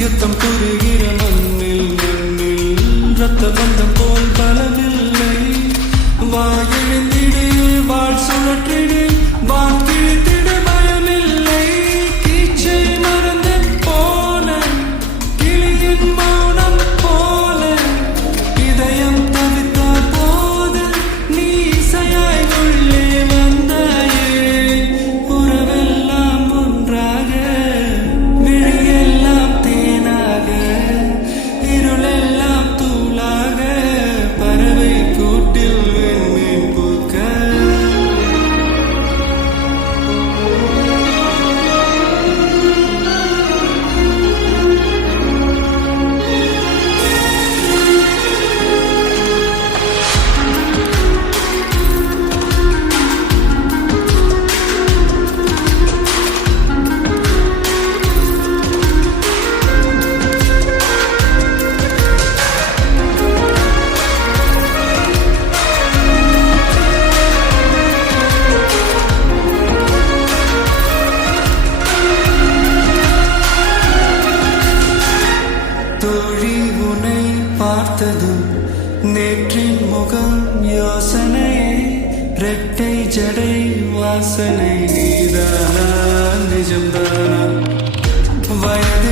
யுத்தம் புரிகிற மண்ணில் ரத்த பந்தம் போல் பலமில்லை. வாயெழுந்திடு வாழ் சுழற்றிடு வான் கிழித்திடு பயமில்லை. கீச்சை மறந்து போல கிளியின் மௌனம் போல இதயம் தவித்த போது நீ இசையாய் உள்ளே வந்தாயே. உறவெல்லாம் ஒன்றாக விழியெல்லாம் தேனாக இருளெல்லாம் தூளாக பறவை கூட்டில் வெண்மீன் பூக்க. தோழி உன்னை பார்த்ததும் நேற்றின் முகம் யோசனை. ரெட்டை ஜடை வாசனை நீதானா நிஜம்தானா? வயது